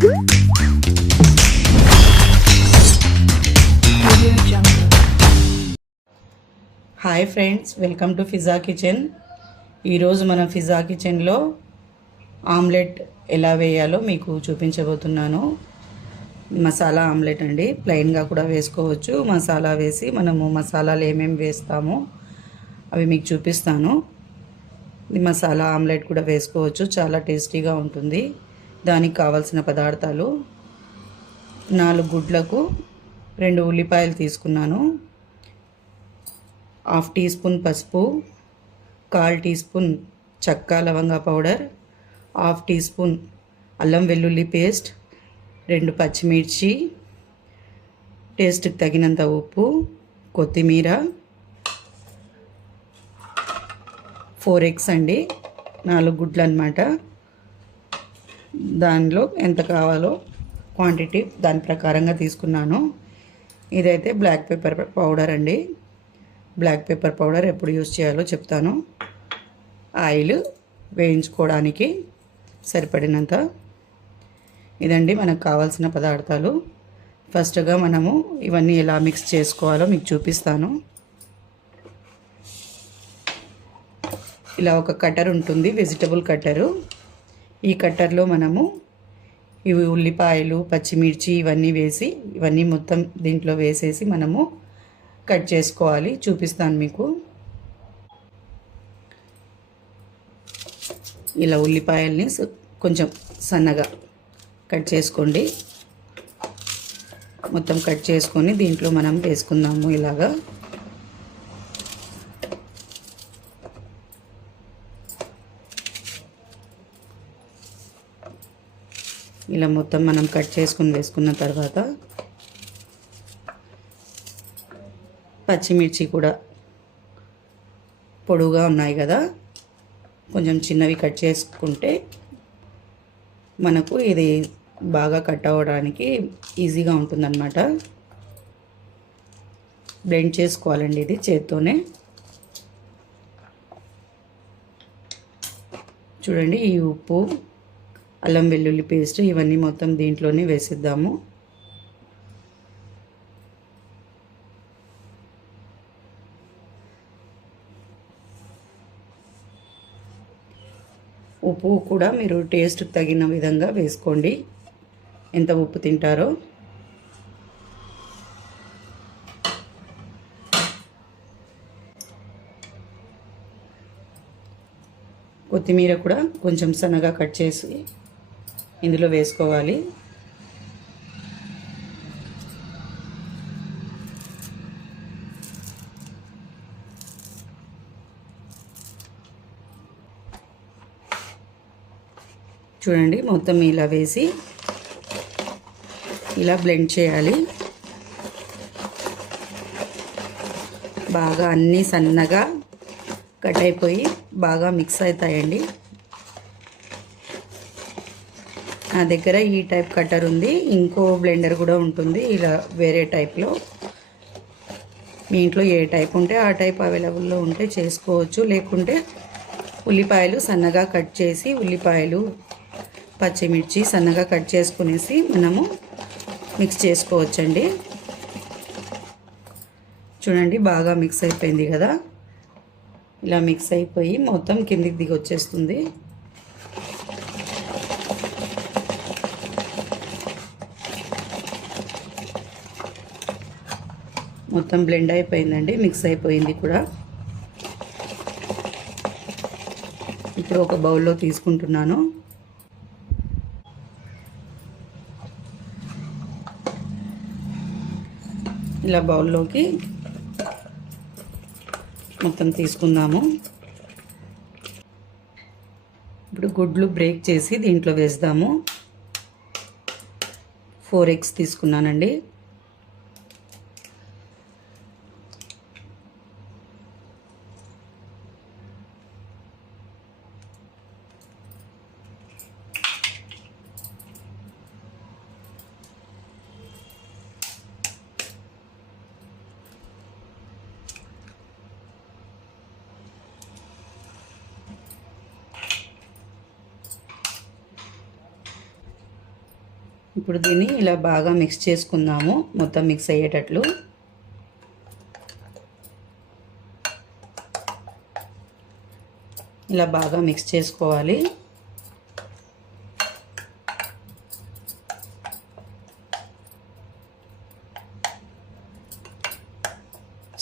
Hi friends, welcome to Fiza kitchen. ఈరోజు మనం ఫిజా కిచెన్లో ఆమ్లెట్ ఎలా వేయాలో మీకు చూపించబోతున్నాను. మసాలా ఆమ్లెట్ అండి. ప్లెయిన్గా కూడా వేసుకోవచ్చు. మసాలా వేసి మనము మసాలాలు ఏమేమి వేస్తామో అవి మీకు చూపిస్తాను. మసాలా ఆమ్లెట్ కూడా వేసుకోవచ్చు, చాలా టేస్టీగా ఉంటుంది. దానికి కావాల్సిన పదార్థాలు: 4 గుడ్లకు 2 ఉల్లిపాయలు తీసుకున్నాను, 1/2 టీ స్పూన్ పసుపు, 1/4 టీ స్పూన్ చెక్క లవంగ పౌడర్, 1/2 టీ స్పూన్ అల్లం వెల్లుల్లి పేస్ట్, 2 పచ్చిమిర్చి, టేస్ట్కి తగినంత ఉప్పు, కొత్తిమీర, 4 ఎగ్స్ అండి, 4 గుడ్లు అన్నమాట. దానిలో ఎంత కావాలో క్వాంటిటీ దాని ప్రకారంగా తీసుకున్నాను. ఇదైతే బ్లాక్ పెప్పర్ పౌడర్ అండి. బ్లాక్ పెప్పర్ పౌడర్ ఎప్పుడు యూజ్ చేయాలో చెప్తాను. ఆయిల్ వేయించుకోవడానికి సరిపడినంత. ఇదండి మనకు కావాల్సిన పదార్థాలు. ఫస్ట్గా మనము ఇవన్నీ ఎలా మిక్స్ చేసుకోవాలో మీకు చూపిస్తాను. ఇలా ఒక కట్టర్ ఉంటుంది, వెజిటబుల్ కట్టరు. ఈ కట్టర్లో మనము ఇవి ఉల్లిపాయలు, పచ్చిమిర్చి ఇవన్నీ మొత్తం దీంట్లో వేసేసి మనము కట్ చేసుకోవాలి. చూపిస్తాను మీకు. ఇలా ఉల్లిపాయల్ని కొంచెం సన్నగా కట్ చేసుకోండి. మొత్తం కట్ చేసుకొని దీంట్లో మనం వేసుకుందాము. ఇలాగా ఇలా మొత్తం మనం కట్ చేసుకుని వేసుకున్న తర్వాత పచ్చిమిర్చి కూడా పొడుగా ఉన్నాయి కదా, కొంచెం చిన్నవి కట్ చేసుకుంటే మనకు ఇది బాగా కట్ అవ్వడానికి ఈజీగా ఉంటుందన్నమాట. బ్లెండ్ చేసుకోవాలండి ఇది చేత్తోనే. చూడండి, ఈ ఉప్పు, అల్లం వెల్లుల్లి పేస్ట్ ఇవన్నీ మొత్తం దీంట్లోనే వేసిద్దాము. ఉప్పు కూడా మీరు టేస్ట్ తగిన విధంగా వేసుకోండి, ఎంత ఉప్పు తింటారో. కొత్తిమీర కూడా కొంచెం సన్నగా కట్ చేసి ఇందులో వేసుకోవాలి. చూడండి, మొత్తం ఇలా వేసి ఇలా బ్లెండ్ చేయాలి. బాగా అన్నీ సన్నగా కట్ అయిపోయి బాగా మిక్స్ అవుతాయండి. నా దగ్గర ఈ టైప్ కట్టర్ ఉంది, ఇంకో బ్లెండర్ కూడా ఉంటుంది ఇలా వేరే టైప్లో. మీ ఇంట్లో ఏ టైప్ ఉంటే ఆ టైప్ అవైలబుల్లో ఉంటే చేసుకోవచ్చు. లేకుంటే ఉల్లిపాయలు సన్నగా కట్ చేసి, ఉల్లిపాయలు పచ్చిమిర్చి సన్నగా కట్ చేసుకునేసి మనము మిక్స్ చేసుకోవచ్చండి. చూడండి, బాగా మిక్స్ అయిపోయింది కదా. ఇలా మిక్స్ అయిపోయి మొత్తం కిందికి దిగి వచ్చేస్తుంది. మొత్తం బ్లెండ్ అయిపోయిందండి, మిక్స్ అయిపోయింది కూడా. ఇప్పుడు ఒక బౌల్లో తీసుకుంటున్నాను. ఇలా బౌల్లోకి మొత్తం తీసుకుందాము. ఇప్పుడు గుడ్లు బ్రేక్ చేసి దీంట్లో వేద్దాము. 4 ఎగ్స్ తీసుకున్నానండి. ఇప్పుడు దీన్ని ఇలా బాగా మిక్స్ చేసుకుందాము, మొత్తం మిక్స్ అయ్యేటట్లు. ఇలా బాగా మిక్స్ చేసుకోవాలి.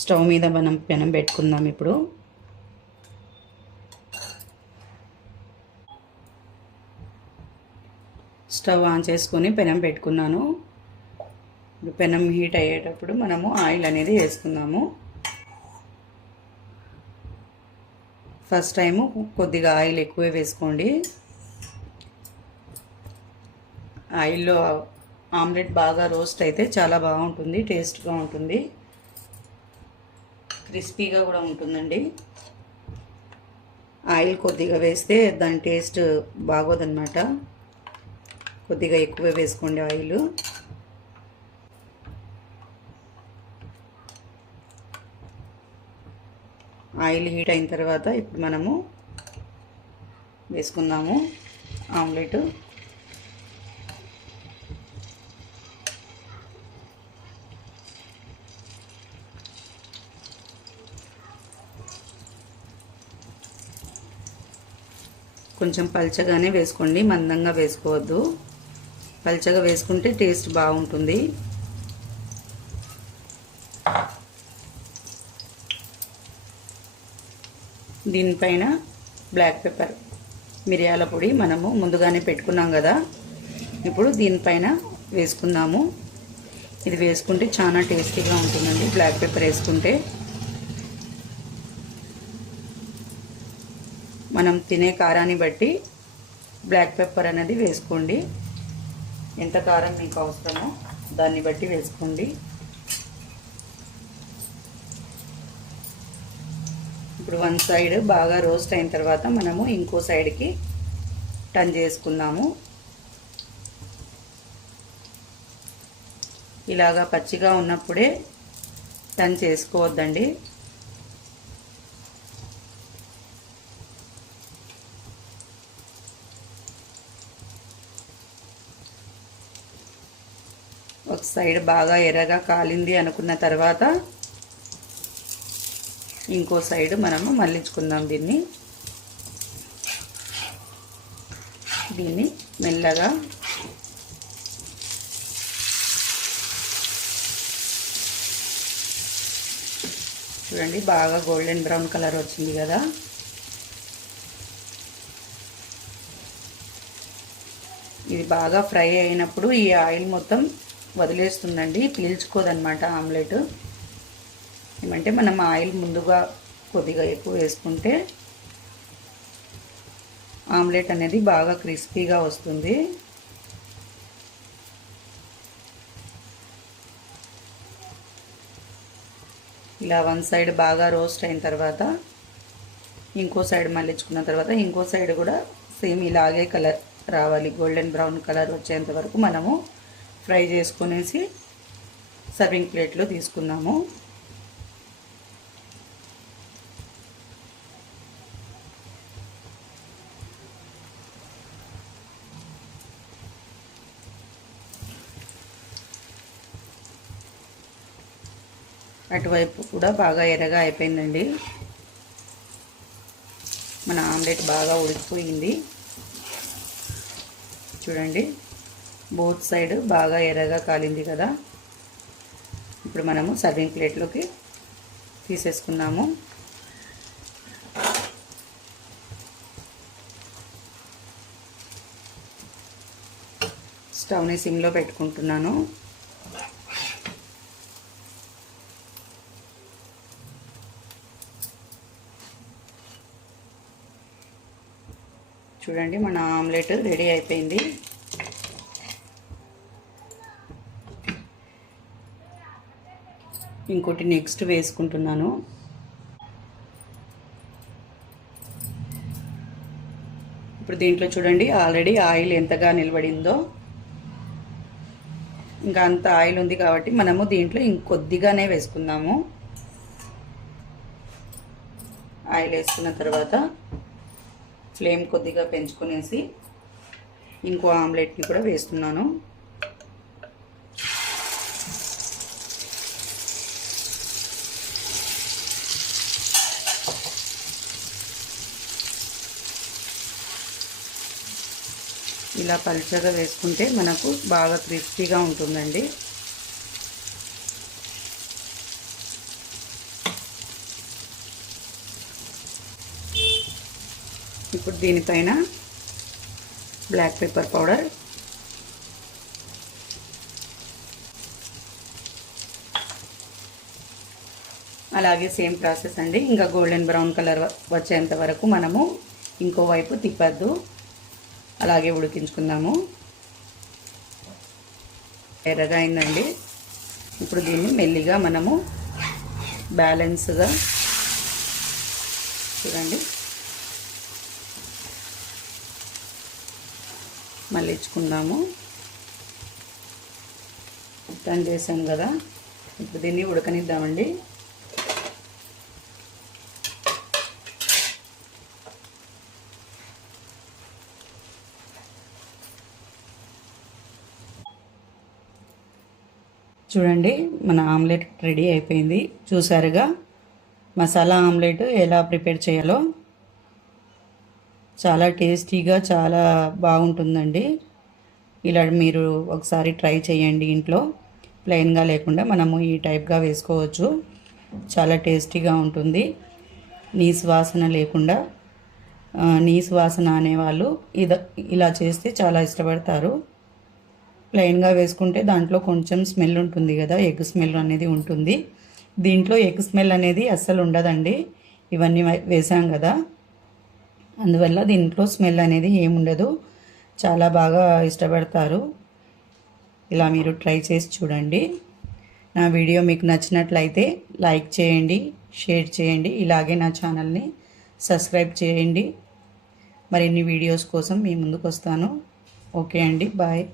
స్టవ్ మీద మనం పెనం పెట్టుకుందాం. ఇప్పుడు స్టవ్ ఆన్ చేసుకొని పెనం పెట్టుకున్నాను. పెనం హీట్ అయ్యేటప్పుడు మనము ఆయిల్ అనేది వేసుకుందాము. ఫస్ట్ టైము కొద్దిగా ఆయిల్ ఎక్కువే వేసుకోండి. ఆయిల్లో ఆమ్లెట్ బాగా రోస్ట్ అయితే చాలా బాగుంటుంది, టేస్ట్గా ఉంటుంది, క్రిస్పీగా కూడా ఉంటుందండి. ఆయిల్ కొద్దిగా వేస్తే దాని టేస్ట్ బాగోదన్నమాట. కొద్దిగా ఎక్కువ వేసుకోండి ఆయిల్. ఆయిల్ హీట్ అయిన తర్వాత ఇప్పుడు మనము వేసుకుందాము ఆమ్లెట్. కొంచెం పల్చగానే వేసుకోండి, మందంగా వేసుకోవద్దు. పల్చగా వేసుకుంటే టేస్ట్ బాగుంటుంది. దీనిపైన బ్లాక్ పెప్పర్, మిరియాల పొడి మనము ముందుగానే పెట్టుకున్నాం కదా, ఇప్పుడు దీనిపైన వేసుకుందాము. ఇది వేసుకుంటే చాలా టేస్టీగా ఉంటుందండి, బ్లాక్ పెప్పర్ వేసుకుంటే. మనం తినే కారాన్ని బట్టి బ్లాక్ పెప్పర్ అనేది వేసుకోండి. ఎంత కారం మీకు అవసరమో దాన్ని బట్టి వేసుకోండి. ఇప్పుడు వన్ సైడ్ బాగా రోస్ట్ అయిన తర్వాత మనము ఇంకో సైడ్కి టర్న్ చేసుకుందాము. ఇలాగా పచ్చిగా ఉన్నప్పుడే టర్న్ చేసుకోవద్దండి. ఒక సైడ్ బాగా ఎర్రగా కాలింది అనుకున్న తర్వాత ఇంకో సైడ్ మనము మళ్ళించుకుందాం. దీన్ని మెల్లగా చూడండి, బాగా గోల్డెన్ బ్రౌన్ కలర్ వచ్చింది కదా. ఇది బాగా ఫ్రై అయినప్పుడు ఈ ఆయిల్ మొత్తం వదిలేస్తుందండి, పీల్చుకోదన్నమాట ఆమ్లెట్. ఏమంటే మనం ఆయిల్ ముందుగా కొద్దిగా ఎక్కువ వేసుకుంటే ఆమ్లెట్ అనేది బాగా క్రిస్పీగా వస్తుంది. ఇలా వన్ సైడ్ బాగా రోస్ట్ అయిన తర్వాత ఇంకో సైడ్ మళ్ళించుకున్న తర్వాత ఇంకో సైడ్ కూడా సేమ్ ఇలాగే కలర్ రావాలి, గోల్డెన్ బ్రౌన్ కలర్ వచ్చేంత వరకు మనము ఫ్రై చేసుకునేసి సర్వింగ్ ప్లేట్లో తీసుకుందాము. అటువైపు కూడా బాగా ఎర్రగా అయిపోయిందండి. మన ఆమ్లెట్ బాగా ఉడికిపోయింది చూడండి, బోత్ సైడ్ బాగా ఎర్రగా కాలింది కదా. ఇప్పుడు మనము సర్వింగ్ ప్లేట్లోకి తీసేసుకున్నాము. స్టవ్ని సిమ్లో పెట్టుకుంటున్నాను. చూడండి, మన ఆమ్లెట్ రెడీ అయిపోయింది. ఇంకోటి నెక్స్ట్ వేసుకుంటున్నాను. ఇప్పుడు దీంట్లో చూడండి ఆల్రెడీ ఆయిల్ ఎంతగా నిలబడిందో. ఇంకా అంత ఆయిల్ ఉంది కాబట్టి మనము దీంట్లో ఇంకొద్దిగానే వేసుకుందాము. ఆయిల్ వేసుకున్న తర్వాత ఫ్లేమ్ కొద్దిగా పెంచుకునేసి ఇంకో ఆమ్లెట్ని కూడా వేస్తున్నాను. ఇలా పల్చగా వేసుకుంటే మనకు బాగా క్రిస్పీగా ఉంటుందండి. ఇప్పుడు దీనిపైన బ్లాక్ పెప్పర్ పౌడర్, అలాగే సేమ్ ప్రాసెస్ అండి. ఇంకా గోల్డెన్ బ్రౌన్ కలర్ వచ్చేంత వరకు మనము ఇంకోవైపు తిప్పద్దు, అలాగే ఉడికించుకుందాము. ఎర్రగా అయిందండి. ఇప్పుడు దీన్ని మెల్లిగా మనము బ్యాలెన్స్గా చూడండి మళ్ళించుకుందాము. టర్న్ చేసాం కదా, ఇప్పుడు దీన్ని ఉడకనిద్దామండి. చూడండి మన ఆమ్లెట్ రెడీ అయిపోయింది. చూసారుగా మసాలా ఆమ్లెట్ ఎలా ప్రిపేర్ చేయాలో. చాలా టేస్టీగా చాలా బాగుంటుందండి. ఇలా మీరు ఒకసారి ట్రై చేయండి ఇంట్లో. ప్లెయిన్గా లేకుండా మనము ఈ టైప్గా వేసుకోవచ్చు. చాలా టేస్టీగా ఉంటుంది. నీసు వాసన లేకుండా, నీసు వాసన అనేవాళ్ళు ఇలా చేస్తే చాలా ఇష్టపడతారు. ప్లెయిన్గా వేసుకుంటే దాంట్లో కొంచెం స్మెల్ ఉంటుంది కదా, ఎగ్ స్మెల్ అనేది ఉంటుంది. దీంట్లో ఎగ్ స్మెల్ అనేది అస్సలు ఉండదండి, ఇవన్నీ వేసాం కదా, అందువల్ల దీంట్లో స్మెల్ అనేది ఏముండదు. చాలా బాగా ఇష్టపడతారు. ఇలా మీరు ట్రై చేసి చూడండి. నా వీడియో మీకు నచ్చినట్లయితే లైక్ చేయండి, షేర్ చేయండి. ఇలాగే నా ఛానల్ని సబ్స్క్రైబ్ చేయండి. మరిన్ని వీడియోస్ కోసం మీ ముందుకు వస్తాను. ఓకే అండి, బాయ్.